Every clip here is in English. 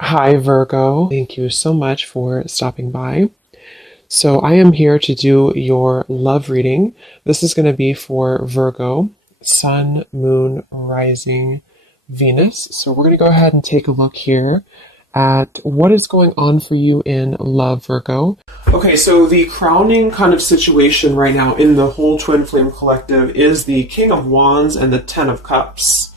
Hi, Virgo. Thank you so much for stopping by. So, I am here to do your love reading. This is going to be for Virgo, Sun, Moon, Rising, Venus. So, we're going to go ahead and take a look here at what is going on for you in love, Virgo. Okay, so the crowning kind of situation right now in the whole Twin Flame Collective is the King of Wands and the Ten of Cups.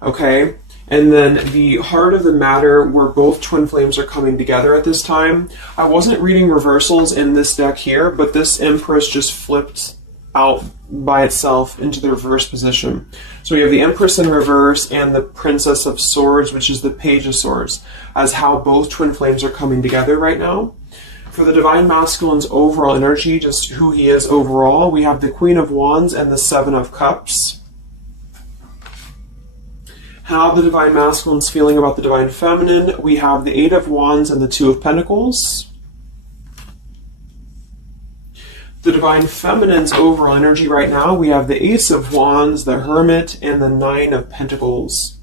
Okay? And then the heart of the matter where both twin flames are coming together at this time. I wasn't reading reversals in this deck here, but this Empress just flipped out by itself into the reverse position. So we have the Empress in reverse and the Princess of Swords, which is the Page of Swords, as how both twin flames are coming together right now. For the Divine Masculine's overall energy, just who he is overall, we have the Queen of Wands and the Seven of Cups. How the Divine Masculine's feeling about the Divine Feminine, we have the Eight of Wands and the Two of Pentacles. The Divine Feminine's overall energy right now, we have the Ace of Wands, the Hermit, and the Nine of Pentacles.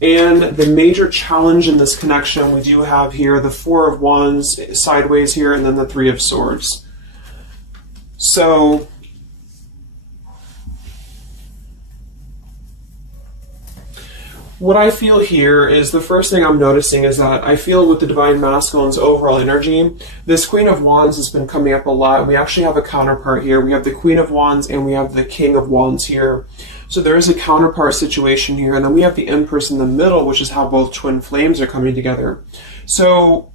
And the major challenge in this connection, we do have here the Four of Wands sideways here, and then the Three of Swords. So what I feel here is the first thing I'm noticing is that I feel with the Divine Masculine's overall energy, this Queen of Wands has been coming up a lot. We actually have a counterpart here. We have the Queen of Wands and we have the King of Wands here. So there is a counterpart situation here. And then we have the Empress in the middle, which is how both twin flames are coming together. So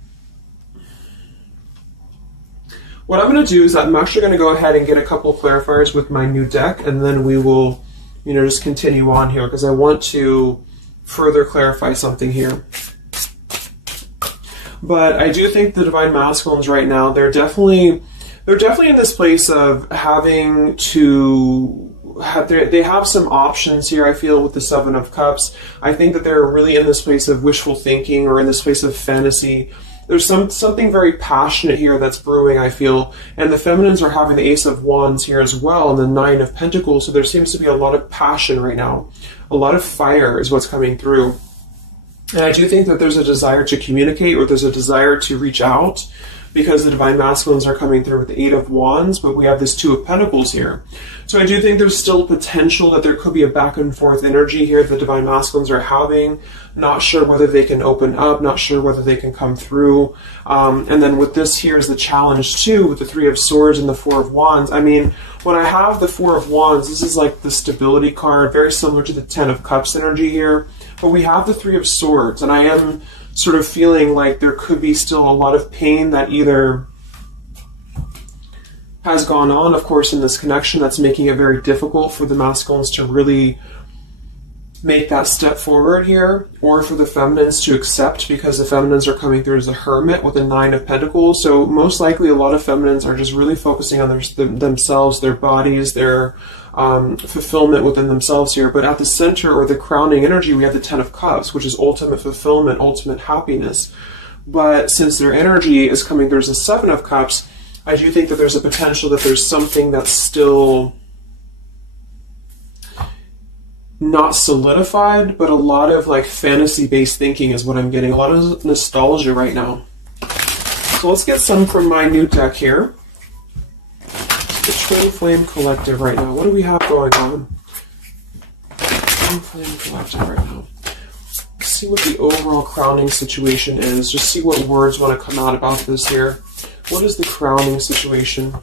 what I'm going to do is I'm actually going to go ahead and get a couple of clarifiers with my new deck. And then we will, just continue on here because I want to further clarify something here. But I do think the Divine Masculines right now, they're definitely in this place of having to they have some options here, I feel, with the Seven of Cups. I think that they're really in this place of wishful thinking or in this place of fantasy. There's something very passionate here that's brewing, I feel. And the feminines are having the Ace of Wands here as well and the Nine of Pentacles. So there seems to be a lot of passion right now. A lot of fire is what's coming through. And I do think that there's a desire to communicate or there's a desire to reach out because the Divine Masculines are coming through with the Eight of Wands, but we have this Two of Pentacles here. So I do think there's still potential that there could be a back and forth energy here the Divine Masculines are having. Not sure whether they can open up, not sure whether they can come through. And then with this here is the challenge too, with the Three of Swords and the Four of Wands. I mean, when I have the Four of Wands, this is like the stability card, very similar to the Ten of Cups energy here. But we have the Three of Swords, and I am sort of feeling like there could be still a lot of pain that either has gone on, of course, in this connection that's making it very difficult for the masculines to really make that step forward here, or for the feminines to accept because the feminines are coming through as a Hermit with a Nine of Pentacles. So most likely a lot of feminines are just really focusing on themselves, their bodies, their fulfillment within themselves here. But at the center or the crowning energy, we have the Ten of Cups, which is ultimate fulfillment, ultimate happiness. But since their energy is coming through as the Seven of Cups, I do think that there's a potential that there's something that's still not solidified, but a lot of like fantasy-based thinking is what I'm getting. A lot of nostalgia right now. So let's get some from my new deck here. The Twin Flame Collective right now. What do we have going on? Twin Flame Collective right now. Let's see what the overall crowning situation is. Just see what words want to come out about this here. What is the crowning situation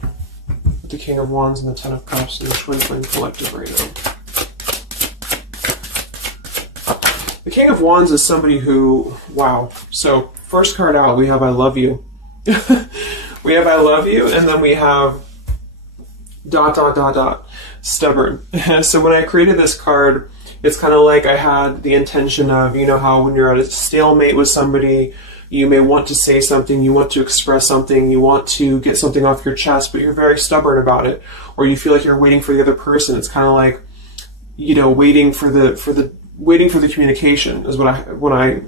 with the King of Wands and the Ten of Cups and the Twin Flame Collective right now? The King of Wands is somebody who, wow. So first card out, we have I love you. We have I love you, and then we have ... stubborn. So when I created this card, it's kind of like I had the intention of, how when you're at a stalemate with somebody, you may want to say something, you want to express something, you want to get something off your chest, but you're very stubborn about it, or you feel like you're waiting for the other person. It's kind of like, waiting for the communication is when I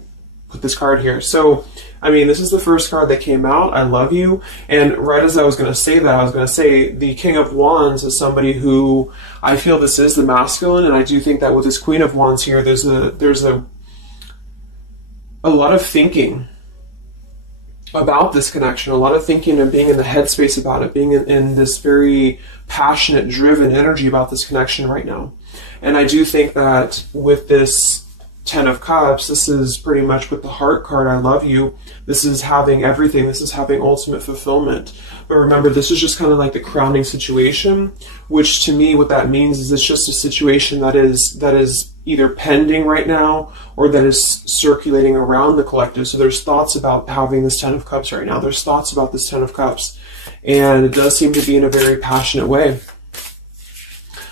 put this card here. So, I mean, this is the first card that came out, I love you, and right as I was going to say that, I was going to say the King of Wands is somebody who I feel this is the masculine, and I do think that with this Queen of Wands here, there's a a lot of thinking about this connection, a lot of thinking and being in the headspace about it, being in this very passionate, driven energy about this connection right now. And I do think that with this Ten of Cups, this is pretty much with the heart card, I love you. This is having everything. This is having ultimate fulfillment. But remember, this is just kind of like the crowning situation, which to me, what that means is it's just a situation that is either pending right now or that is circulating around the collective. So there's thoughts about having this Ten of Cups right now. There's thoughts about this Ten of Cups. And it does seem to be in a very passionate way.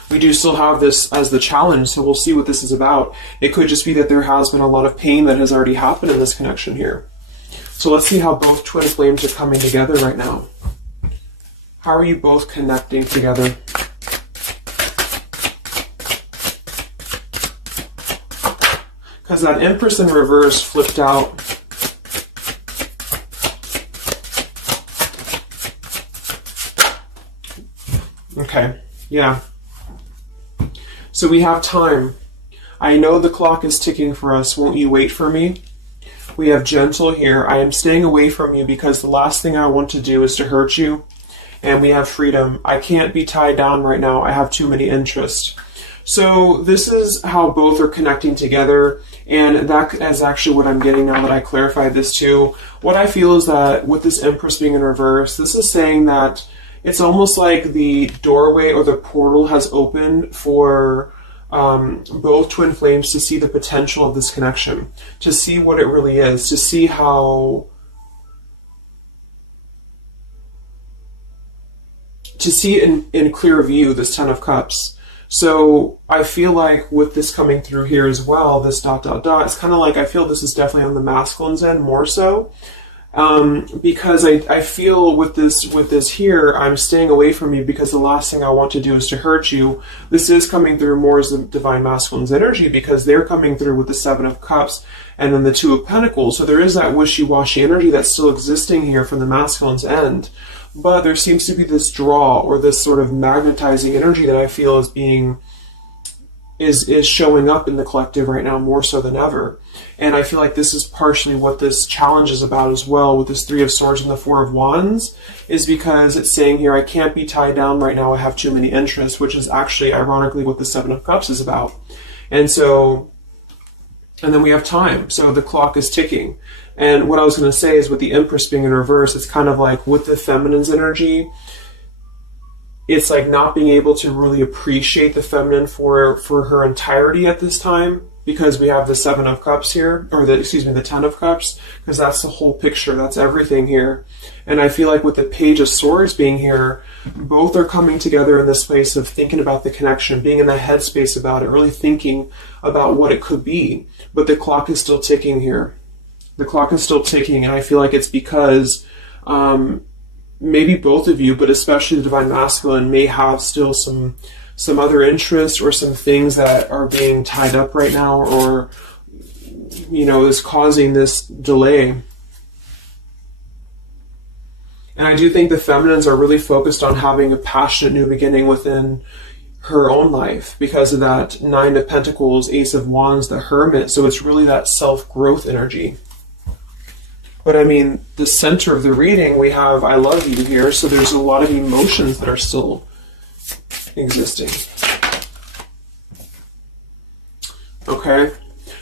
We do still have this as the challenge, so we'll see what this is about. It could just be that there has been a lot of pain that has already happened in this connection here. So let's see how both twin flames are coming together right now. How are you both connecting together? Because that Empress in reverse flipped out. Okay, yeah. So we have time. I know the clock is ticking for us. Won't you wait for me? We have gentle here. I am staying away from you because the last thing I want to do is to hurt you. And we have freedom. I can't be tied down right now. I have too many interests. So this is how both are connecting together. And that is actually what I'm getting now that I clarified this too. What I feel is that with this Empress being in reverse, this is saying that it's almost like the doorway or the portal has opened for both twin flames to see the potential of this connection, to see what it really is, to see how, to see in clear view this Ten of Cups. So I feel like with this coming through here as well, this ... it's kind of like I feel this is definitely on the masculine's end more so. Because I feel with this here, I'm staying away from you because the last thing I want to do is to hurt you. This is coming through more as the Divine Masculine's energy because they're coming through with the Seven of Cups and then the Two of Pentacles. So there is that wishy-washy energy that's still existing here from the masculine's end. But there seems to be this draw or this sort of magnetizing energy that I feel is being is showing up in the collective right now more so than ever. And I feel like this is partially what this challenge is about as well with this Three of Swords and the Four of Wands, is because it's saying here, I can't be tied down right now, I have too many interests, which is actually ironically what the Seven of Cups is about. And so, and then we have time. So the clock is ticking. And what I was going to say is with the Empress being in reverse, it's kind of like with the feminine's energy, it's like not being able to really appreciate the feminine for her entirety at this time, because we have the Seven of Cups here, or the Ten of Cups, because that's the whole picture, that's everything here. And I feel like with the Page of Swords being here, both are coming together in this space of thinking about the connection, being in the headspace about it, really thinking about what it could be. But the clock is still ticking here. The clock is still ticking, and I feel like it's because maybe both of you, but especially the Divine Masculine, may have still some other interests or some things that are being tied up right now, or, you know, is causing this delay. And I do think the feminines are really focused on having a passionate new beginning within her own life because of that Nine of Pentacles, Ace of Wands, the Hermit. So it's really that self-growth energy. But I mean, the center of the reading, we have I love you here, so there's a lot of emotions that are still existing. Okay,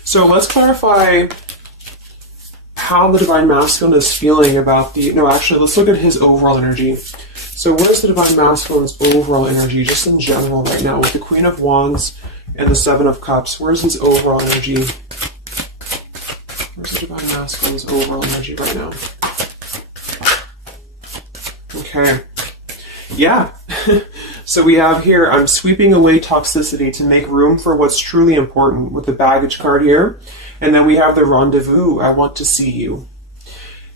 so let's clarify how the Divine Masculine is feeling about let's look at his overall energy. So what is the Divine Masculine's overall energy, just in general right now, with the Queen of Wands and the Seven of Cups? Where's his overall energy? Where's the Divine Masculine's overall energy right now? Okay. Yeah. So we have here, I'm sweeping away toxicity to make room for what's truly important, with the Baggage card here. And then we have the Rendezvous, I want to see you.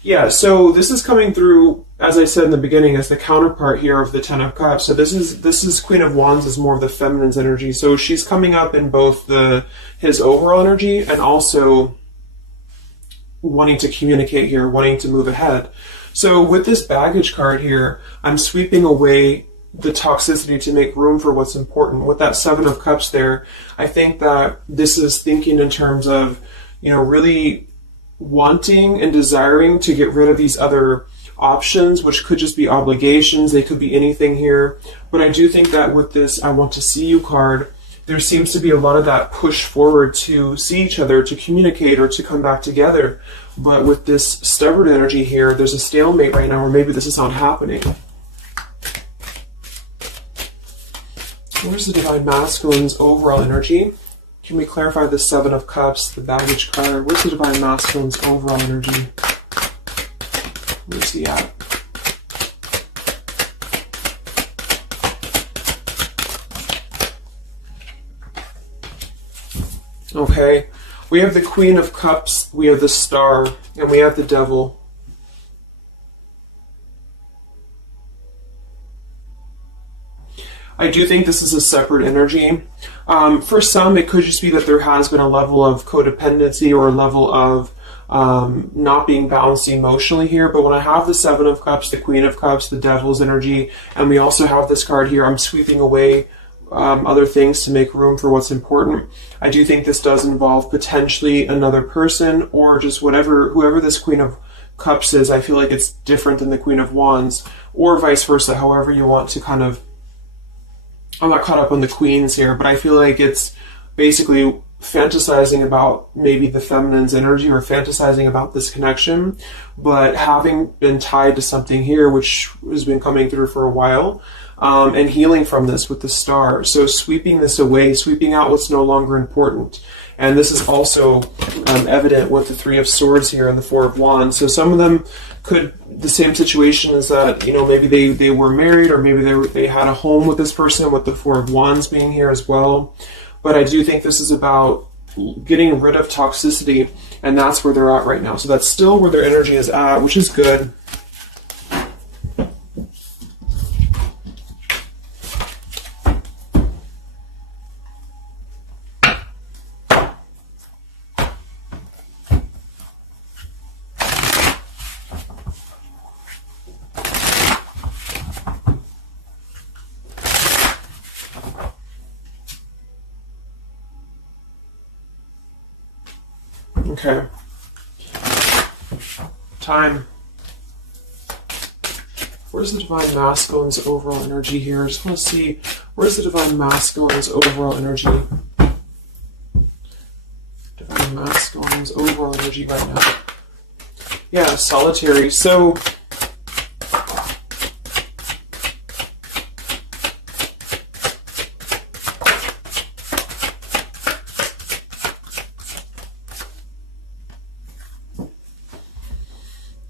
Yeah, so this is coming through, as I said in the beginning, as the counterpart here of the Ten of Cups. So this is Queen of Wands is more of the feminine's energy. So she's coming up in both his overall energy and also wanting to communicate here, wanting to move ahead. So with this Baggage card here, I'm sweeping away the toxicity to make room for what's important. With that Seven of Cups there, I think that this is thinking in terms of, you know, really wanting and desiring to get rid of these other options, which could just be obligations. They could be anything here. But I do think that with this I want to see you card, there seems to be a lot of that push forward to see each other, to communicate, or to come back together. But with this stubborn energy here, there's a stalemate right now, or maybe this is not happening. Where's the Divine Masculine's overall energy? Can we clarify the Seven of Cups, the baggage card? Where's the Divine Masculine's overall energy? Where's he at? Okay, we have the Queen of Cups, we have the Star, and we have the Devil. I do think this is a separate energy. For some, it could just be that there has been a level of codependency or a level of not being balanced emotionally here. But when I have the Seven of Cups, the Queen of Cups, the Devil's energy, and we also have this card here, I'm sweeping away other things to make room for what's important. I do think this does involve potentially another person, or just whoever this Queen of Cups is. I feel like it's different than the Queen of Wands, or vice versa, however you want to kind of... I'm not caught up on the queens here, but I feel like it's basically fantasizing about maybe the feminine's energy, or fantasizing about this connection, but having been tied to something here, which has been coming through for a while, and healing from this with the Star. So sweeping this away, sweeping out what's no longer important. And this is also evident with the Three of Swords here and the Four of Wands. So some of them could, the same situation is that, you know, maybe they were married, or maybe they had a home with this person, with the Four of Wands being here as well. But I do think this is about getting rid of toxicity, and that's where they're at right now. So that's still where their energy is at, which is good. Okay. Time. Where's the Divine Masculine's overall energy here? I just want to see, where's the Divine Masculine's overall energy? Divine Masculine's overall energy right now. Yeah, solitary. So...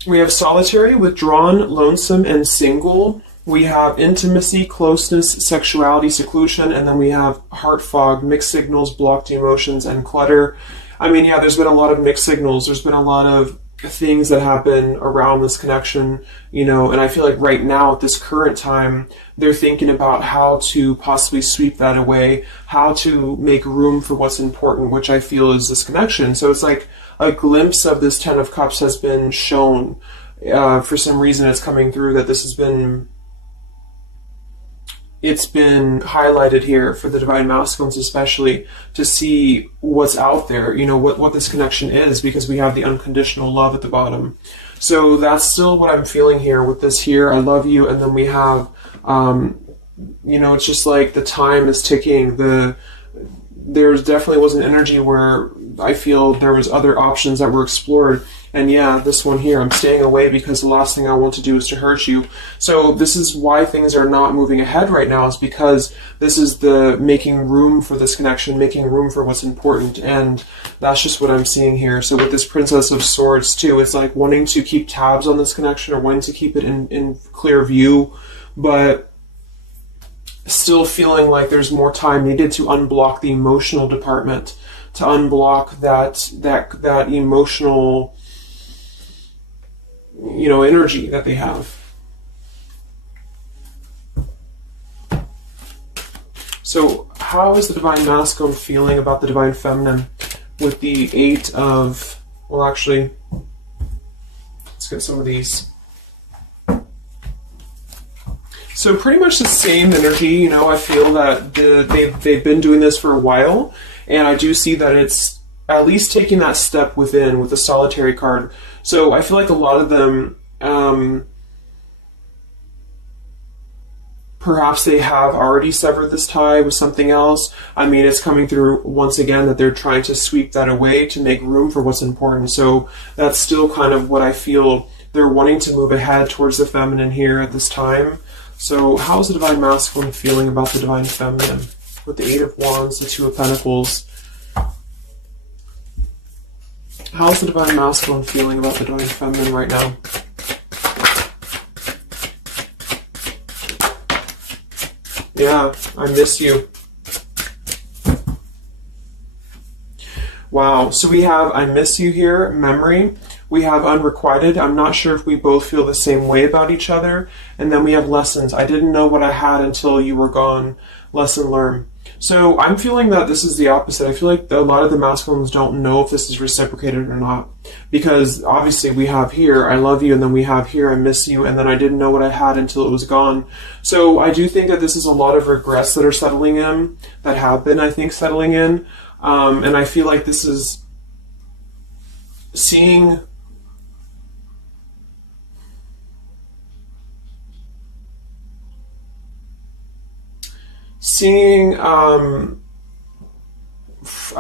we have solitary, withdrawn, lonesome, and single. We have intimacy, closeness, sexuality, seclusion, and then we have heart fog, mixed signals, blocked emotions, and clutter. I mean, yeah, there's been a lot of mixed signals. There's been a lot of things that happen around this connection, you know, and I feel like right now at this current time, they're thinking about how to possibly sweep that away, how to make room for what's important, which I feel is this connection. So it's like a glimpse of this Ten of Cups has been shown. For some reason it's coming through that this has been, it's been highlighted here for the Divine Masculines especially, to see what's out there, you know, what this connection is, because we have the unconditional love at the bottom. So that's still what I'm feeling here with this here, I love you, and then we have, you know, it's just like the time is ticking. There definitely was an energy where I feel there was other options that were explored. And yeah, this one here, I'm staying away because the last thing I want to do is to hurt you. So this is why things are not moving ahead right now, is because this is the making room for this connection, making room for what's important. And that's just what I'm seeing here. So with this Princess of Swords too, it's like wanting to keep tabs on this connection, or wanting to keep it in clear view, but still feeling like there's more time needed to unblock the emotional department, to unblock that emotional, you know, energy that they have. So how is the Divine Masculine feeling about the Divine Feminine with the Eight of, well, actually, let's get some of these. So pretty much the same energy, you know. I feel that they've been doing this for a while, and I do see that it's at least taking that step within with the solitary card. So I feel like a lot of them, perhaps they have already severed this tie with something else. I mean, it's coming through once again that they're trying to sweep that away to make room for what's important. So that's still kind of what I feel. They're wanting to move ahead towards the feminine here at this time. So how is the Divine Masculine feeling about the Divine Feminine? With the Eight of Wands, the Two of Pentacles. How is the Divine Masculine feeling about the Divine Feminine right now? Yeah, I miss you. Wow, so we have I miss you here, memory. We have unrequited. I'm not sure if we both feel the same way about each other. And then we have lessons. I didn't know what I had until you were gone. Lesson learned. So I'm feeling that this is the opposite. I feel like a lot of the masculines don't know if this is reciprocated or not. Because obviously we have here, I love you, and then we have here, I miss you, and then I didn't know what I had until it was gone. So I do think that this is a lot of regrets that are settling in, that have been, I think, settling in. And I feel like this is seeing I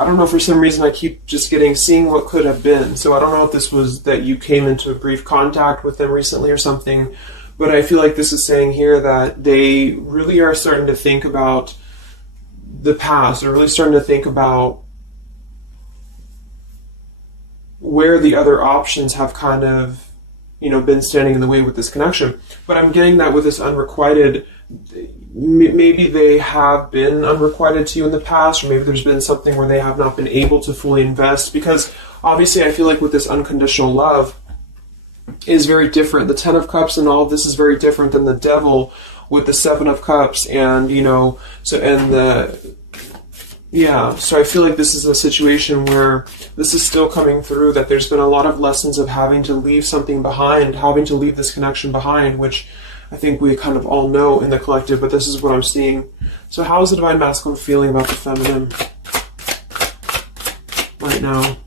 don't know, for some reason I keep just seeing what could have been. So I don't know if this was that you came into a brief contact with them recently or something, but I feel like this is saying here that they really are starting to think about the past. They're really starting to think about where the other options have kind of, been standing in the way with this connection. But I'm getting that with this unrequited, maybe they have been unrequited to you in the past, or maybe there's been something where they have not been able to fully invest, because obviously I feel like with this unconditional love is very different. The Ten of Cups and all of this is very different than the Devil with the Seven of Cups, and so I feel like this is a situation where this is still coming through, that there's been a lot of lessons of having to leave something behind, having to leave this connection behind, which I think we kind of all know in the collective, but this is what I'm seeing. So how is the Divine Masculine feeling about the feminine right now?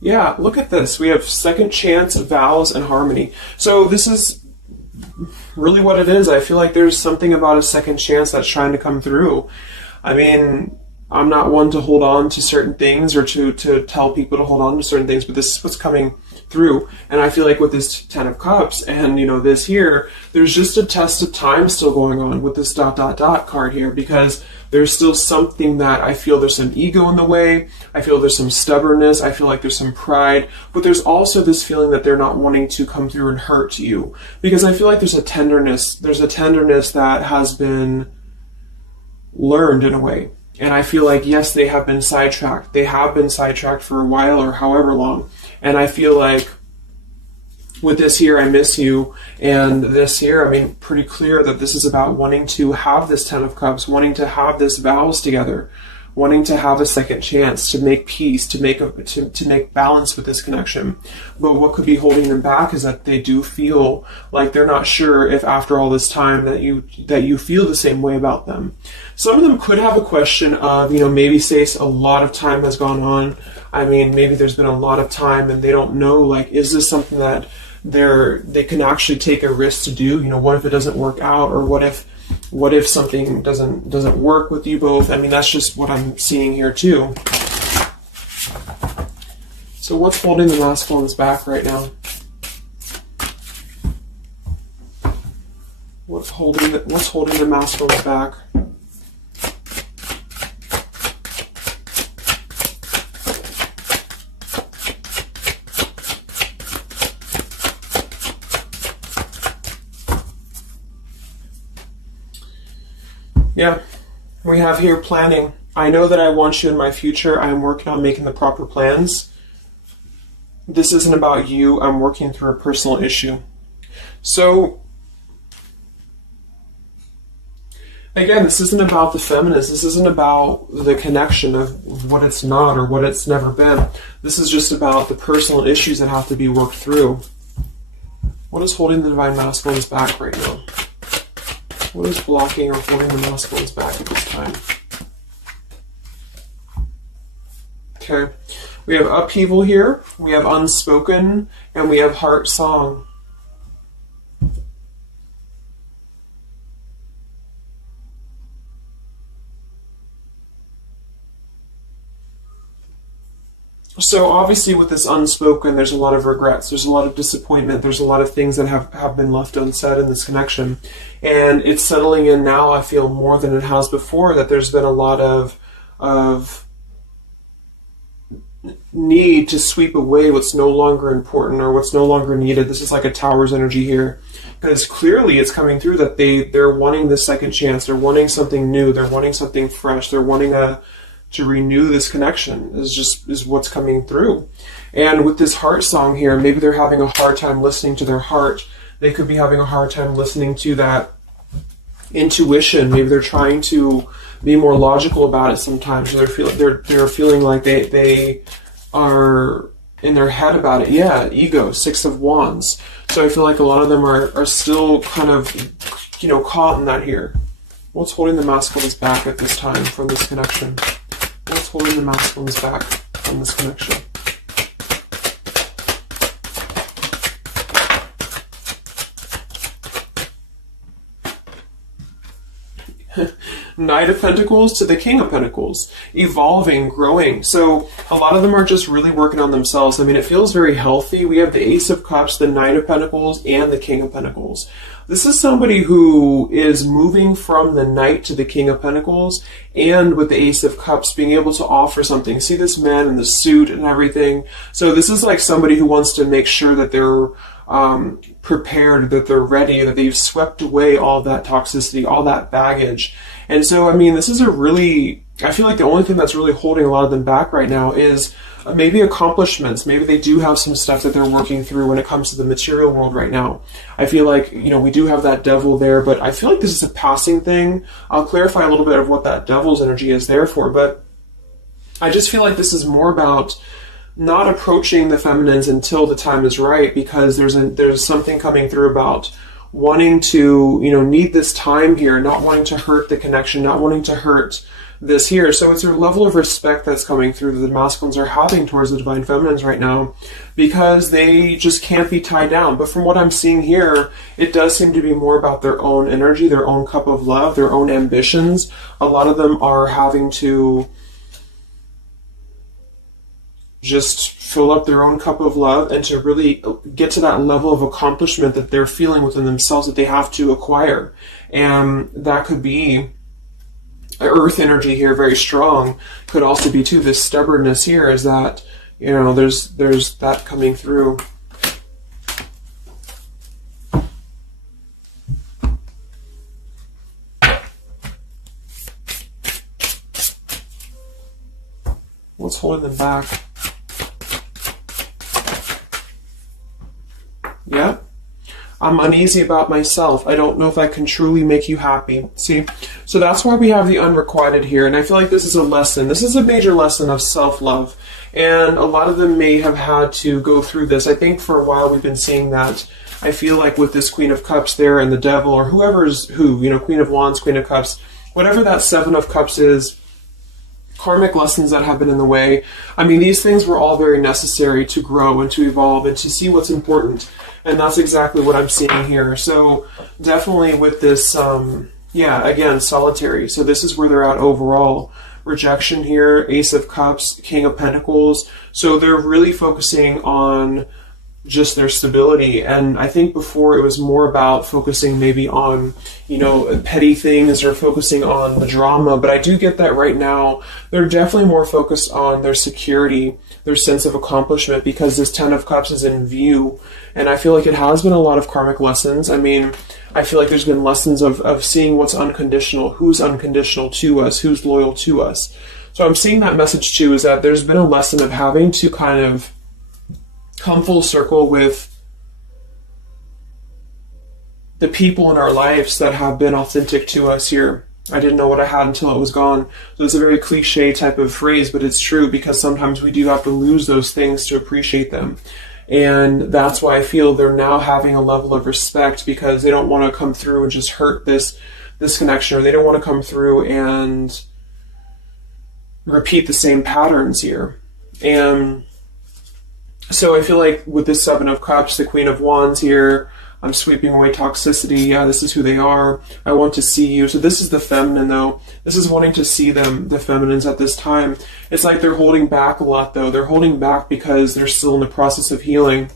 Yeah, look at this. We have second chance, vows, and harmony. So this is really what it is. I feel like there's something about a second chance that's trying to come through. I mean, I'm not one to hold on to certain things or to tell people to hold on to certain things, but this is what's coming through. And I feel like with this Ten of Cups and, this here, there's just a test of time still going on with this ... card here, because there's still something that I feel there's some ego in the way. I feel there's some stubbornness. I feel like there's some pride, but there's also this feeling that they're not wanting to come through and hurt you, because I feel like there's a tenderness that has been learned in a way. And I feel like, yes, they have been sidetracked. They have been sidetracked for a while or however long. And I feel like with this here, I miss you, and this here, pretty clear that this is about wanting to have this Ten of Cups, wanting to have this vows together, wanting to have a second chance to make peace, to make balance with this connection. But what could be holding them back is that they do feel like they're not sure if after all this time that you feel the same way about them. Some of them could have a question of, maybe say a lot of time has gone on. Maybe there's been a lot of time and they don't know, is this something that they can actually take a risk to do? What if it doesn't work out, or what if something doesn't work with you both? That's just what I'm seeing here too. So what's holding the masculines back right now? What's holding the masculines back? Yeah, we have here planning. I know that I want you in my future. I am working on making the proper plans. This isn't about you. I'm working through a personal issue. So, again, this isn't about the feminist. This isn't about the connection of what it's not or what it's never been. This is just about the personal issues that have to be worked through. What is holding the Divine Masculines back right now? What is blocking or holding the masculines back at this time? Okay. We have upheaval here, we have unspoken, and we have heart song. So obviously with this unspoken, there's a lot of regrets, there's a lot of disappointment, there's a lot of things that have been left unsaid in this connection. And it's settling in now, I feel, more than it has before, that there's been a lot of need to sweep away what's no longer important or what's no longer needed. This is like a tower's energy here, because clearly it's coming through that they're wanting the second chance, they're wanting something new, they're wanting something fresh, they're wanting to renew this connection is what's coming through. And with this heart song here, maybe they're having a hard time listening to their heart. They could be having a hard time listening to that intuition. Maybe they're trying to be more logical about it sometimes. They're feeling like they are in their head about it. Yeah, ego, 6 of Wands. So I feel like a lot of them are still kind of, caught in that here. What's holding the masculines back at this time from this connection? What's holding the masculines back from this connection? Knight of Pentacles to the King of Pentacles. Evolving, growing. So a lot of them are just really working on themselves. I mean, it feels very healthy. We have the Ace of Cups, the Knight of Pentacles, and the King of Pentacles. This is somebody who is moving from the Knight to the King of Pentacles, and with the Ace of Cups being able to offer something. See this man in the suit and everything. So this is like somebody who wants to make sure that they're prepared, that they're ready, that they've swept away all that toxicity, all that baggage. And so, I mean, this is I feel like the only thing that's really holding a lot of them back right now is maybe accomplishments. Maybe they do have some stuff that they're working through when it comes to the material world right now. I feel like, we do have that devil there, but I feel like this is a passing thing. I'll clarify a little bit of what that devil's energy is there for, but I just feel like this is more about not approaching the feminines until the time is right, because there's something coming through about wanting to, need this time here, not wanting to hurt the connection, not wanting to hurt this here. So it's a level of respect that's coming through that the masculines are having towards the divine feminines right now, because they just can't be tied down. But from what I'm seeing here, it does seem to be more about their own energy, their own cup of love, their own ambitions. A lot of them are having to just fill up their own cup of love and to really get to that level of accomplishment that they're feeling within themselves that they have to acquire. And that could be earth energy here, very strong. Could also be too this stubbornness here, is that there's that coming through. What's holding them back? Yeah. I'm uneasy about myself. I don't know if I can truly make you happy. See? So that's why we have the unrequited here. And I feel like this is a lesson. This is a major lesson of self-love. And a lot of them may have had to go through this. I think for a while we've been seeing that. I feel like with this Queen of Cups there and the Devil, or whoever's who, Queen of Wands, Queen of Cups, whatever that Seven of Cups is, karmic lessons that have been in the way. I mean, these things were all very necessary to grow and to evolve and to see what's important. And that's exactly what I'm seeing here. So definitely with this, again, solitary. So this is where they're at overall. Rejection here, Ace of Cups, King of Pentacles. So they're really focusing on just their stability. And I think before it was more about focusing maybe on, petty things or focusing on the drama. But I do get that right now they're definitely more focused on their security, their sense of accomplishment, because this Ten of Cups is in view. And I feel like it has been a lot of karmic lessons. I mean, I feel like there's been lessons of seeing what's unconditional, who's unconditional to us, who's loyal to us. So I'm seeing that message too, is that there's been a lesson of having to kind of come full circle with the people in our lives that have been authentic to us here. I didn't know what I had until it was gone. So it's a very cliche type of phrase, but it's true, because sometimes we do have to lose those things to appreciate them. And that's why I feel they're now having a level of respect, because they don't want to come through and just hurt this this connection, or they don't want to come through and repeat the same patterns here. And so I feel like with this Seven of Cups, the Queen of Wands here, I'm sweeping away toxicity. Yeah, this is who they are. I want to see you. So this is the feminine, though. This is wanting to see them, the feminines at this time. It's like they're holding back a lot, though. They're holding back because they're still in the process of healing.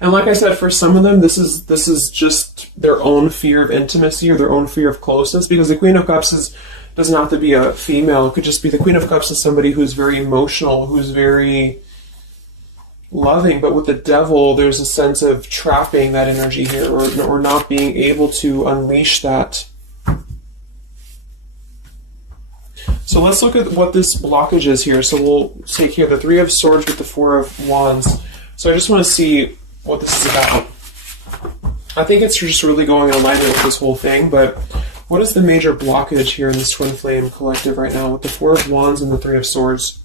And like I said, for some of them, this is just their own fear of intimacy or their own fear of closeness, because the Queen of Cups doesn't have to be a female. It could just be the Queen of Cups is somebody who's very emotional, who's very loving. But with the Devil, there's a sense of trapping that energy here, or not being able to unleash that. So let's look at what this blockage is here. So we'll take here the Three of Swords with the Four of Wands. So I just want to see what this is about. I think it's just really going in alignment with this whole thing, but what is the major blockage here in this Twin Flame collective right now with the Four of Wands and the Three of Swords?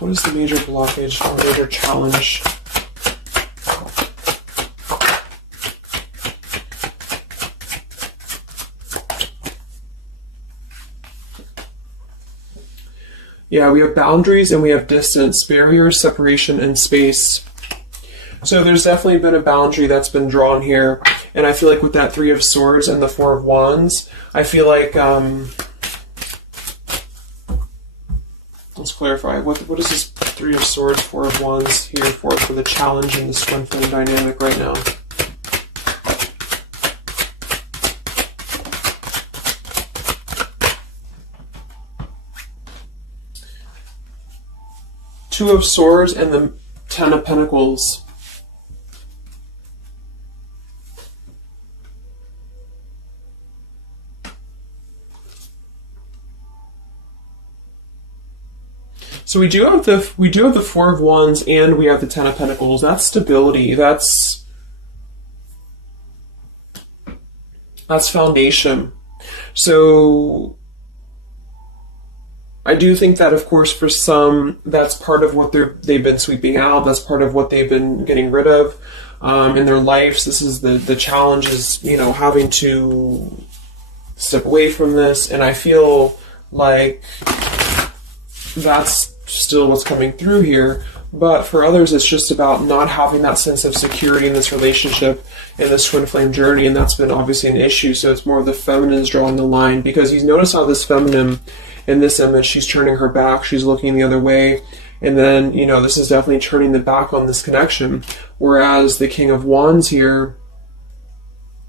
What is the major blockage or major challenge? Yeah, we have boundaries and we have distance, barriers, separation, and space. So there's definitely been a boundary that's been drawn here. And I feel like with that Three of Swords and the Four of Wands, I feel like, let's clarify, what is this Three of Swords, Four of Wands here for the challenge in this Twin Flame dynamic right now? Two of Swords and the Ten of Pentacles. So we do have the Four of Wands and we have the Ten of Pentacles. That's stability. That's foundation. So I do think that, of course, for some, that's part of what they've been sweeping out. That's part of what they've been getting rid of in their lives. This is the challenge is, having to step away from this. And I feel like that's still what's coming through here. But for others, it's just about not having that sense of security in this relationship, in this Twin Flame journey, and that's been obviously an issue. So it's more of the feminines drawing the line, because you notice how this feminine in this image, she's turning her back, she's looking the other way, and then, this is definitely turning the back on this connection, whereas the King of Wands here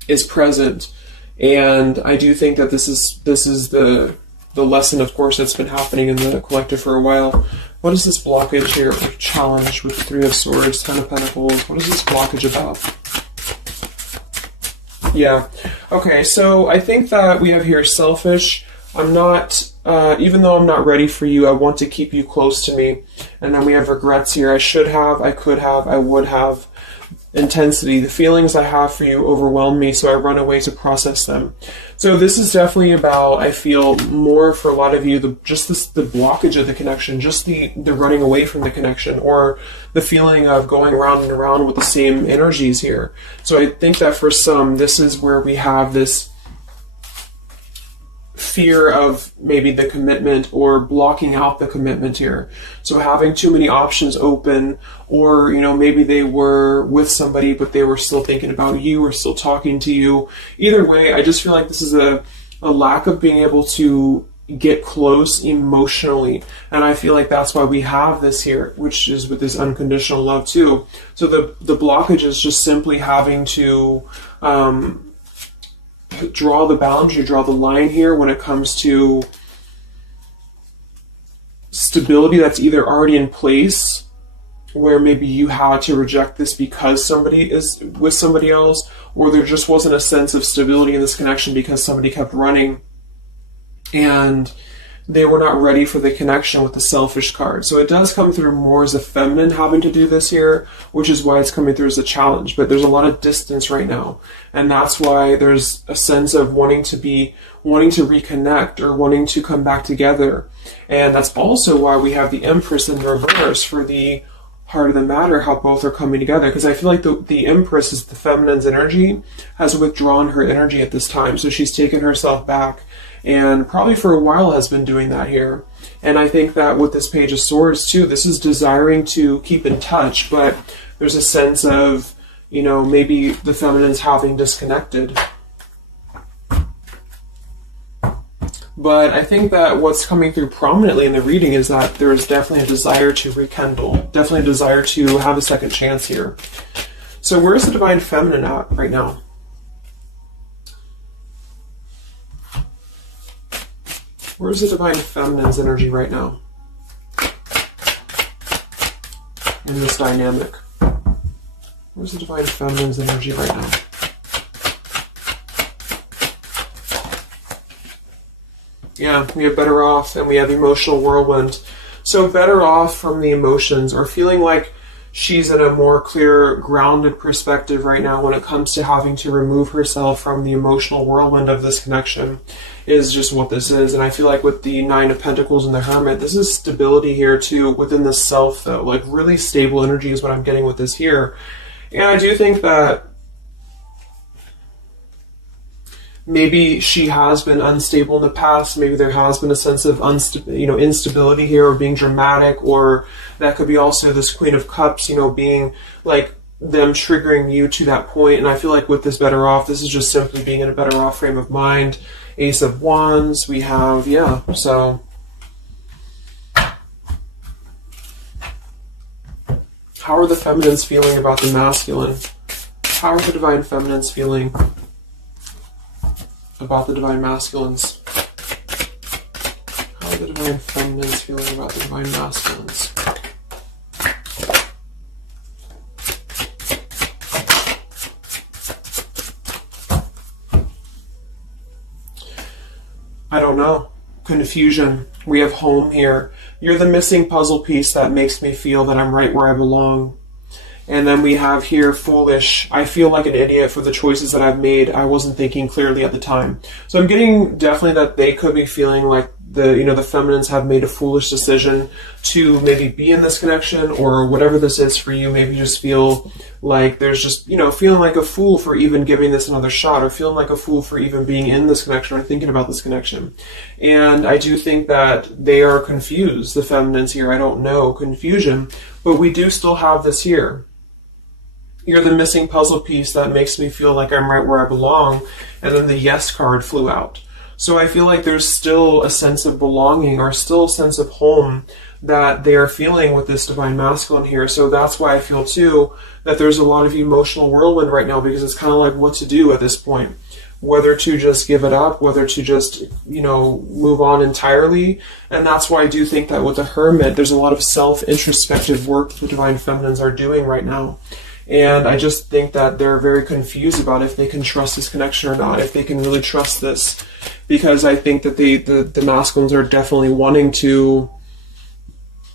is present. And I do think that this is the lesson, of course, that's been happening in the collective for a while. What is this blockage here, or challenge with Three of Swords, Ten of Pentacles? What is this blockage about? Yeah. Okay, so I think that we have here selfish. I'm not, even though I'm not ready for you, I want to keep you close to me. And then we have regrets here. I should have, I could have, I would have. Intensity. The feelings I have for you overwhelm me, so I run away to process them. So this is definitely about, I feel, more for a lot of you, the blockage of the connection, just the running away from the connection, or the feeling of going around and around with the same energies here. So I think that for some, this is where we have this fear of maybe the commitment, or blocking out the commitment here. So having too many options open, or maybe they were with somebody but they were still thinking about you or still talking to you. Either way, I just feel like this is a lack of being able to get close emotionally, and I feel like that's why we have this here, which is with this unconditional love too. So the blockage is just simply having to draw the boundary, draw the line here when it comes to stability that's either already in place, where maybe you had to reject this because somebody is with somebody else, or there just wasn't a sense of stability in this connection because somebody kept running and they were not ready for the connection with the selfish card. So it does come through more as a feminine having to do this here, which is why it's coming through as a challenge. But there's a lot of distance right now, and that's why there's a sense of wanting to be wanting to reconnect or wanting to come back together. And that's also why we have the Empress in reverse for the heart of the matter, how both are coming together. Because I feel like the Empress is the feminine's energy, has withdrawn her energy at this time. So she's taken herself back, and probably for a while has been doing that here. And I think that with this Page of Swords too, this is desiring to keep in touch, but there's a sense of, you know, maybe the feminine's having disconnected. But I think that what's coming through prominently in the reading is that there is definitely a desire to rekindle, definitely a desire to have a second chance here. So where's the Divine Feminine at right now? Where's the Divine Feminine's energy right now in this dynamic? Where's the Divine Feminine's energy right now? Yeah, we have better off, and we have emotional whirlwind. So better off from the emotions, or feeling like she's in a more clear, grounded perspective right now when it comes to having to remove herself from the emotional whirlwind of this connection, is just what this is. And I feel like with the Nine of Pentacles and the Hermit, this is stability here too within the self, though. Like really stable energy is what I'm getting with this here. And I do think that maybe she has been unstable in the past. Maybe there has been a sense of instability here, or being dramatic, or that could be also this Queen of Cups, being like them triggering you to that point. And I feel like with this better off, this is just simply being in a better off frame of mind. Ace of Wands, we have, so how are the feminines feeling about the masculine? How are the Divine Feminines feeling about the Divine Masculines? How are the Divine Feminines feeling about the Divine Masculines? I don't know. Confusion. We have home here. You're the missing puzzle piece that makes me feel that I'm right where I belong. And then we have here foolish. I feel like an idiot for the choices that I've made. I wasn't thinking clearly at the time. So I'm getting definitely that they could be feeling like the feminines have made a foolish decision to maybe be in this connection, or whatever this is for you. Maybe just feel like there's just, feeling like a fool for even giving this another shot, or feeling like a fool for even being in this connection or thinking about this connection. And I do think that they are confused, the feminines here. I don't know, confusion, but we do still have this here. You're the missing puzzle piece that makes me feel like I'm right where I belong. And then the yes card flew out. So I feel like there's still a sense of belonging, or still a sense of home that they are feeling with this Divine Masculine here. So that's why I feel too that there's a lot of emotional whirlwind right now, because it's kind of like what to do at this point. Whether to just give it up, whether to just, move on entirely. And that's why I do think that with the Hermit, there's a lot of self-introspective work the Divine Feminines are doing right now. And I just think that they're very confused about if they can trust this connection or not, if they can really trust this. Because I think that the masculines are definitely wanting to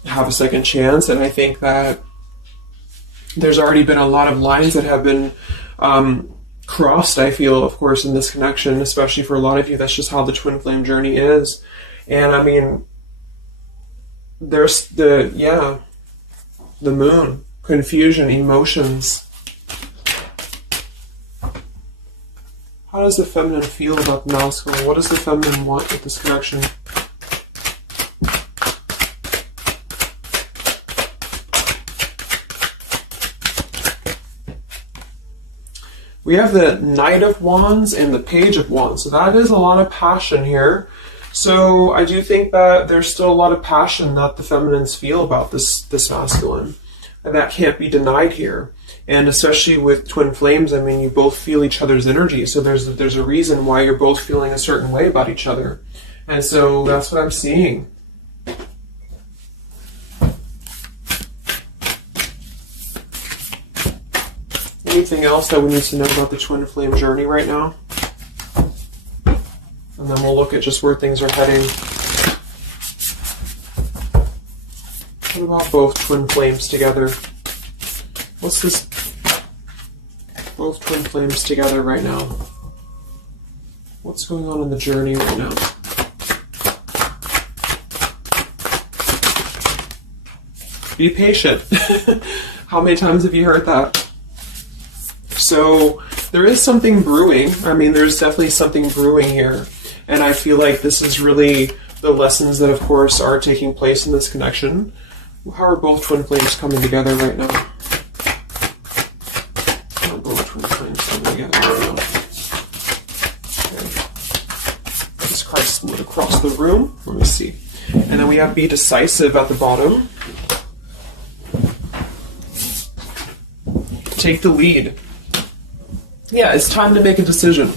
have a second chance. And I think that there's already been a lot of lines that have been crossed, I feel, of course, in this connection, especially for a lot of you. That's just how the twin flame journey is. And I mean, there's the moon. Confusion, emotions. How does the feminine feel about the masculine? What does the feminine want with this connection? We have the Knight of Wands and the Page of Wands. So that is a lot of passion here. So I do think that there's still a lot of passion that the feminines feel about this masculine. And that can't be denied here. And especially with twin flames, I mean, you both feel each other's energy. So there's a reason why you're both feeling a certain way about each other. And so that's what I'm seeing. Anything else that we need to know about the twin flame journey right now? And then we'll look at just where things are heading. What about both twin flames together? What's this? Both twin flames together right now. What's going on in the journey right now? Be patient. How many times have you heard that? So there is something brewing. I mean, there's definitely something brewing here. And I feel like this is really the lessons that, of course, are taking place in this connection. How are both twin flames coming together right now? How are both twin flames coming together right now? Okay. Jesus Christ split across the room. Let me see. And then we have be decisive at the bottom. Take the lead. Yeah, it's time to make a decision.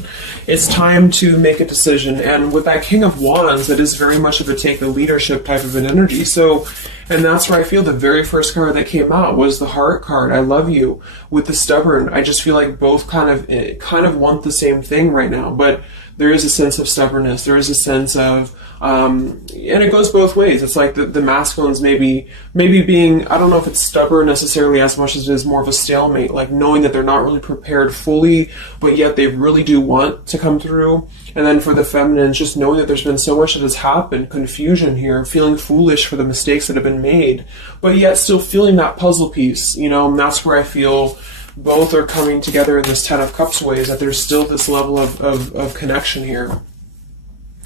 It's time to make a decision. And with that King of Wands, that is very much of a take the leadership type of an energy. So, and that's where I feel the very first card that came out was the Heart card. I love you. With the Stubborn, I just feel like both kind of want the same thing right now. But there is a sense of stubbornness. There is a sense of, and it goes both ways. It's like the masculines maybe being, I don't know if it's stubborn necessarily as much as it is more of a stalemate, like knowing that they're not really prepared fully, but yet they really do want to come through. And then for the feminines, just knowing that there's been so much that has happened, confusion here, feeling foolish for the mistakes that have been made, but yet still feeling that puzzle piece, you know, and that's where I feel both are coming together in this Ten of Cups ways, that there's still this level of connection here.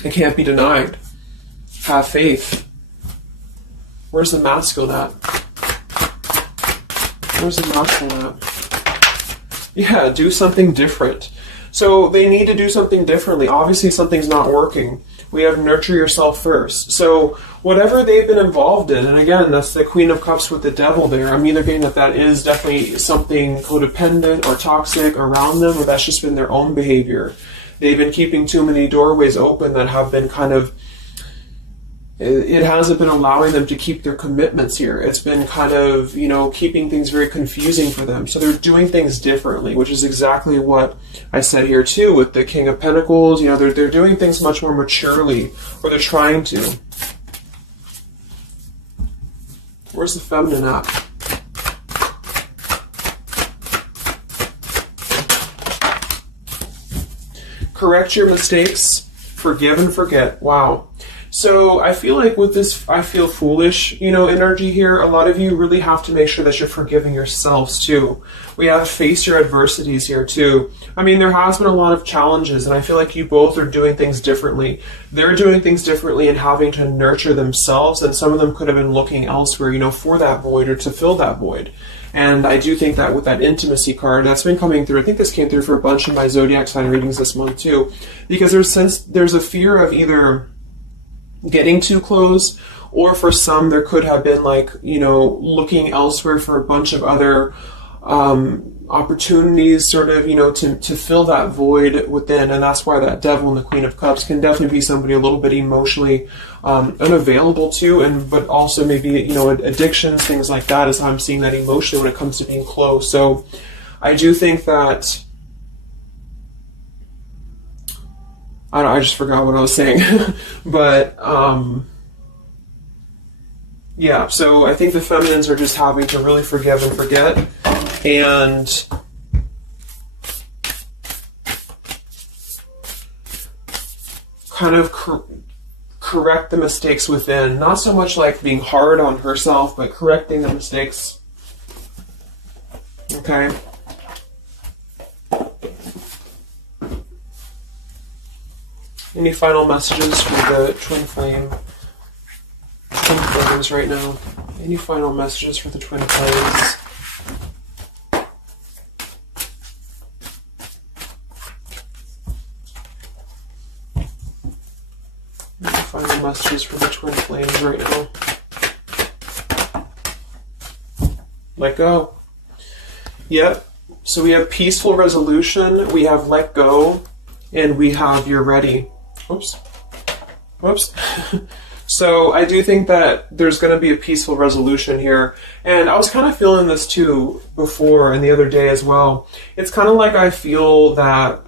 It can't be denied. Have faith. Where's the masculine at? Where's the masculine at? Yeah, do something different. So they need to do something differently. Obviously something's not working. We have nurture yourself first. So whatever they've been involved in, and again, that's the Queen of Cups with the Devil there. I'm either getting that is definitely something codependent or toxic around them, or that's just been their own behavior. They've been keeping too many doorways open that have been kind of, it hasn't been allowing them to keep their commitments here. It's been kind of, you know, keeping things very confusing for them. So they're doing things differently, which is exactly what I said here too with the King of Pentacles. You know, they're doing things much more maturely, or they're trying to. Where's the feminine at? Correct your mistakes, forgive and forget. Wow. So I feel like with this, I feel foolish, you know, energy here. A lot of you really have to make sure that you're forgiving yourselves too. We have to face your adversities here too. I mean, there has been a lot of challenges, and I feel like you both are doing things differently. They're doing things differently and having to nurture themselves, and some of them could have been looking elsewhere, you know, for that void or to fill that void. And I do think that with that intimacy card, that's been coming through. I think this came through for a bunch of my zodiac sign readings this month too, because there's a fear of either getting too close, or for some there could have been like, you know, looking elsewhere for a bunch of other opportunities, sort of, you know, to fill that void within. And that's why that Devil and the Queen of Cups can definitely be somebody a little bit emotionally unavailable to, and but also maybe, you know, addictions, things like that, is how I'm seeing that emotionally when it comes to being close. So I do think that I just forgot what I was saying. But, yeah, so I think the feminines are just having to really forgive and forget, and kind of correct the mistakes within. Not so much like being hard on herself, but correcting the mistakes. Okay? Any final messages for the twin flames right now? Any final messages for the twin flames? Any final messages for the twin flames right now? Let go. Yep. So we have peaceful resolution, we have let go, and we have you're ready. Whoops. So I do think that there's going to be a peaceful resolution here. And I was kind of feeling this too before and the other day as well. It's kind of like I feel that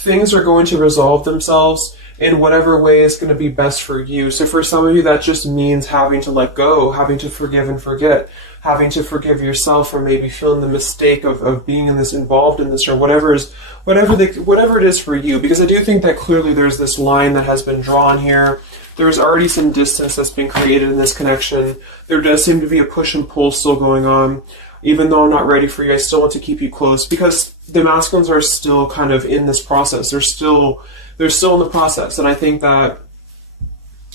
things are going to resolve themselves in whatever way is going to be best for you. So for some of you, that just means having to let go, having to forgive and forget, having to forgive yourself for maybe feeling the mistake of being in this, involved in this, or whatever it is for you. Because I do think that clearly there's this line that has been drawn here. There's already some distance that's been created in this connection. There does seem to be a push and pull still going on. Even though I'm not ready for you, I still want to keep you close, because the masculines are still kind of in this process. They're still in the process. And I think that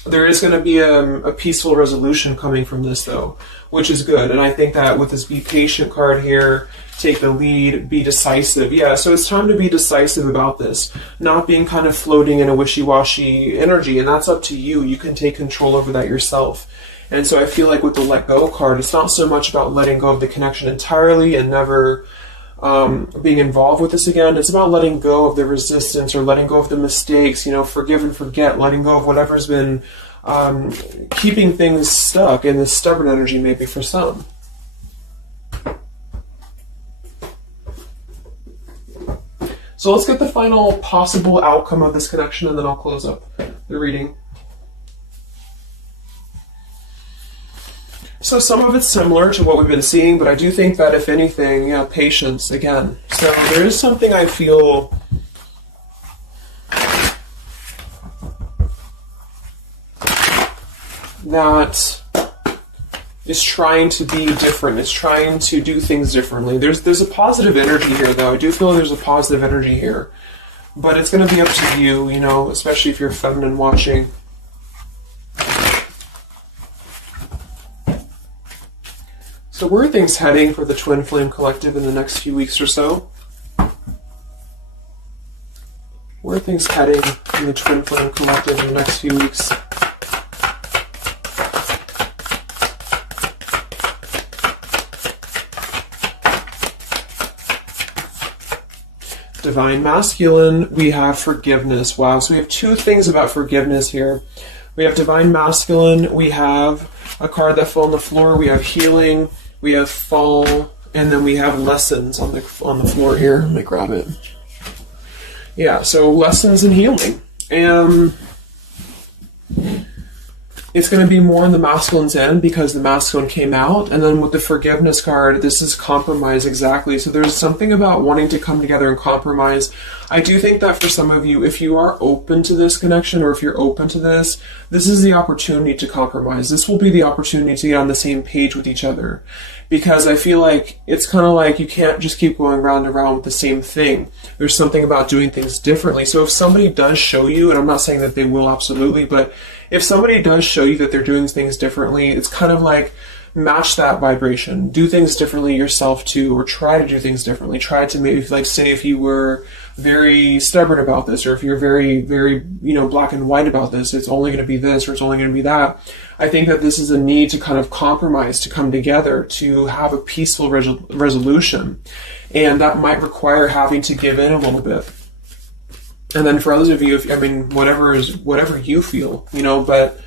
there is going to be a peaceful resolution coming from this, though, which is good. And I think that with this be patient card here, take the lead, be decisive. Yeah, so it's time to be decisive about this, not being kind of floating in a wishy-washy energy. And that's up to you. You can take control over that yourself. And so I feel like with the let go card, it's not so much about letting go of the connection entirely and never being involved with this again. It's about letting go of the resistance or letting go of the mistakes, forgive and forget, letting go of whatever's been keeping things stuck in this stubborn energy maybe for some. So let's get the final possible outcome of this connection, and then I'll close up the reading. So some of it's similar to what we've been seeing, but I do think that if anything, patience again. So there is something I feel that is trying to be different. It's trying to do things differently. There's a positive energy here, though. I do feel there's a positive energy here. But it's going to be up to you, especially if you're feminine watching. So where are things heading for the Twin Flame Collective in the next few weeks or so? Where are things heading in the Twin Flame Collective in the next few weeks? Divine Masculine, we have forgiveness. Wow, so we have two things about forgiveness here. We have Divine Masculine, we have a card that fell on the floor, we have healing, we have fall, and then we have lessons on the floor here. Let me grab it. Yeah, so lessons and healing. And it's going to be more on the masculine's end because the masculine came out. And then with the forgiveness card, this is compromise exactly. So there's something about wanting to come together and compromise. I do think that for some of you, if you are open to this connection, or if you're open to this is the opportunity to compromise. This will be the opportunity to get on the same page with each other. Because I feel like it's kind of like you can't just keep going round and round with the same thing. There's something about doing things differently. So if somebody does show you, and I'm not saying that they will absolutely, but if somebody does show you that they're doing things differently, it's kind of like match that vibration. Do things differently yourself too, or try to do things differently. Try to maybe, like, say if you were very stubborn about this, or if you're very, very, black and white about this, it's only going to be this, or it's only going to be that. I think that this is a need to kind of compromise, to come together, to have a peaceful resolution. And that might require having to give in a little bit. And then for others of you, whatever you feel, but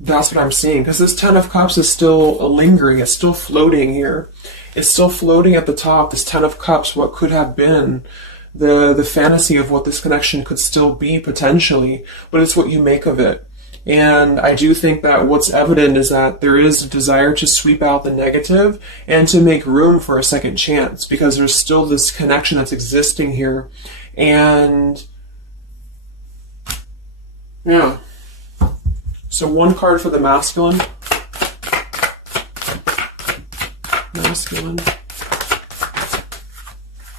that's what I'm seeing. Because this Ten of Cups is still lingering. It's still floating here. It's still floating at the top. This Ten of Cups, what could have been the fantasy of what this connection could still be potentially, but it's what you make of it. And I do think that what's evident is that there is a desire to sweep out the negative and to make room for a second chance, because there's still this connection that's existing here. And yeah. So one card for the masculine. Masculine.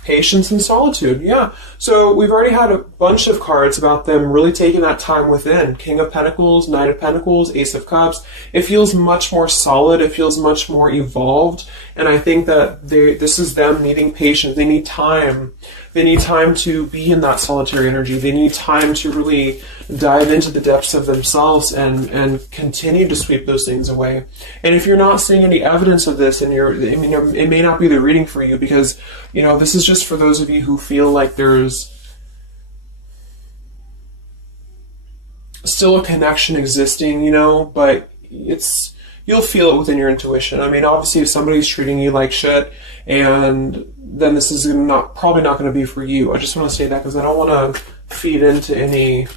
Patience and solitude. Yeah. So we've already had a bunch of cards about them really taking that time within. King of Pentacles, Knight of Pentacles, Ace of Cups. It feels much more solid. It feels much more evolved. And I think that this is them needing patience. They need time. They need time to be in that solitary energy. They need time to really dive into the depths of themselves and continue to sweep those things away. And if you're not seeing any evidence of this, and it may not be the reading for you, because, this is just for those of you who feel like there's still a connection existing, but you'll feel it within your intuition. Obviously, if somebody's treating you like shit, and then this is probably not going to be for you. I just want to say that because I don't want to feed into any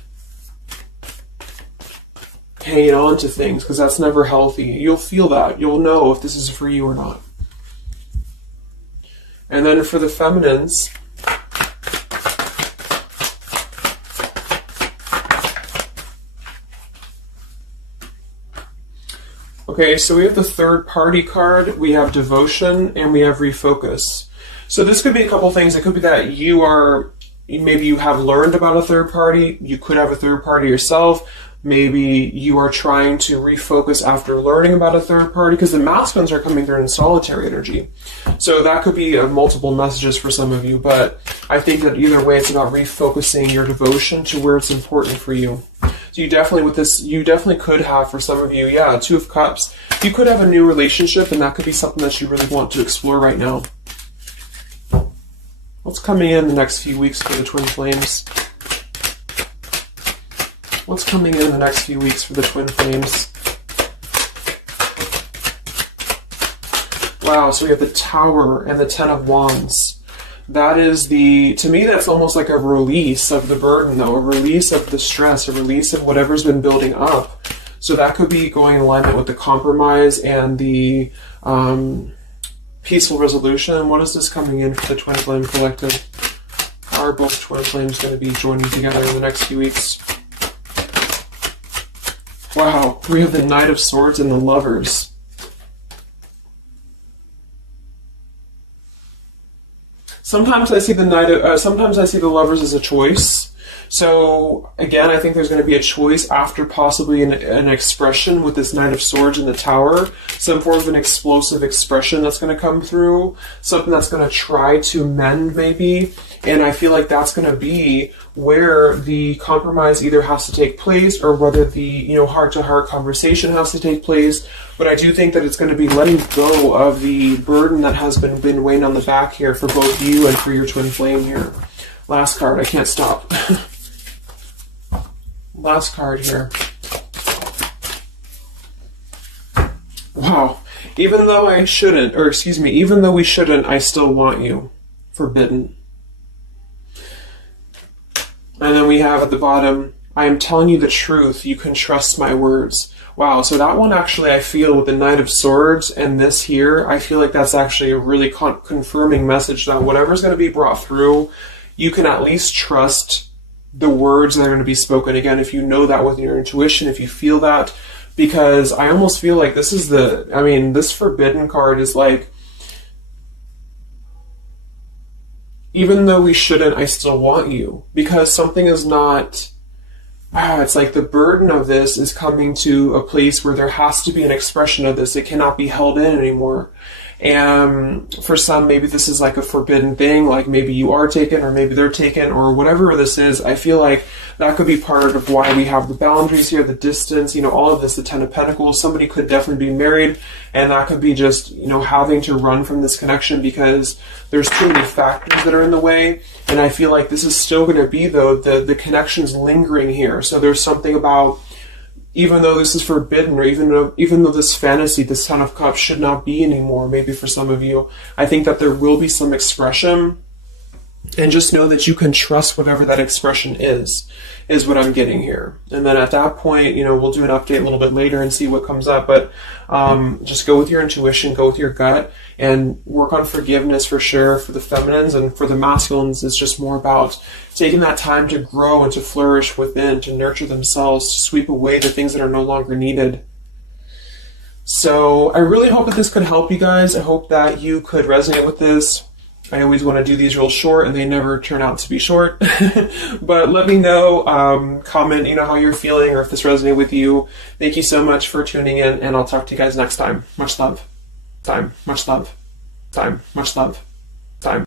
hanging on to things, because that's never healthy. You'll feel that. You'll know if this is for you or not. And then for the feminines, okay, so we have the third party card, we have devotion, and we have refocus. So this could be a couple things. It could be that maybe you have learned about a third party. You could have a third party yourself. Maybe you are trying to refocus after learning about a third party, because the masculines are coming through in solitary energy. So that could be multiple messages for some of you, but I think that either way it's about refocusing your devotion to where it's important for you. So you definitely could have, for some of you, Two of Cups. You could have a new relationship, and that could be something that you really want to explore right now. What's coming in the next few weeks for the twin flames? What's coming in the next few weeks for the twin flames? Wow, so we have the Tower and the Ten of Wands. That is to me, that's almost like a release of the burden, though, a release of the stress, a release of whatever's been building up. So that could be going in alignment with the compromise and the peaceful resolution. What is this coming in for the Twin Flame Collective? How are both Twin Flames going to be joining together in the next few weeks? Wow, we have the Knight of Swords and the Lovers. Sometimes I see sometimes I see the Lovers as a choice. So again, I think there's going to be a choice after possibly an expression with this Knight of Swords in the Tower, some form of an explosive expression that's going to come through, something that's going to try to mend maybe, and I feel like that's going to be where the compromise either has to take place or whether the heart-to-heart conversation has to take place. But I do think that it's going to be letting go of the burden that has been weighing on the back here for both you and for your twin flame here. Last card, I can't stop. Last card here. Wow. Even though we shouldn't, I still want you. Forbidden. And then we have at the bottom, I am telling you the truth, you can trust my words. Wow, so that one actually, I feel with the Knight of Swords and this here, I feel like that's actually a really confirming message that whatever's going to be brought through, you can at least trust the words that are going to be spoken. Again, if you know that with your intuition, if you feel that, because I almost feel like this is this Forbidden card is like, even though we shouldn't, I still want you. Because something is not, it's like the burden of this is coming to a place where there has to be an expression of this. It cannot be held in anymore. And for some, maybe this is like a forbidden thing, like maybe you are taken or maybe they're taken or whatever this is. I feel like that could be part of why we have the boundaries here, the distance, all of this, the Ten of Pentacles. Somebody could definitely be married, and that could be just, having to run from this connection because there's too many factors that are in the way. And I feel like this is still going to be, though, the connection's lingering here. So there's something about, even though this is forbidden, or even though this fantasy, this Ten of Cups should not be anymore, maybe for some of you, I think that there will be some expression, and just know that you can trust whatever that expression is what I'm getting here. And then at that point, we'll do an update a little bit later and see what comes up, but just go with your intuition, go with your gut, and work on forgiveness for sure for the feminines, and for the masculines, it's just more about taking that time to grow and to flourish within, to nurture themselves, to sweep away the things that are no longer needed. So I really hope that this could help you guys. I hope that you could resonate with this. I always want to do these real short, and they never turn out to be short. But let me know, comment, how you're feeling, or if this resonated with you. Thank you so much for tuning in, and I'll talk to you guys next time. Much love. Time. Much love. Time. Much love. Time.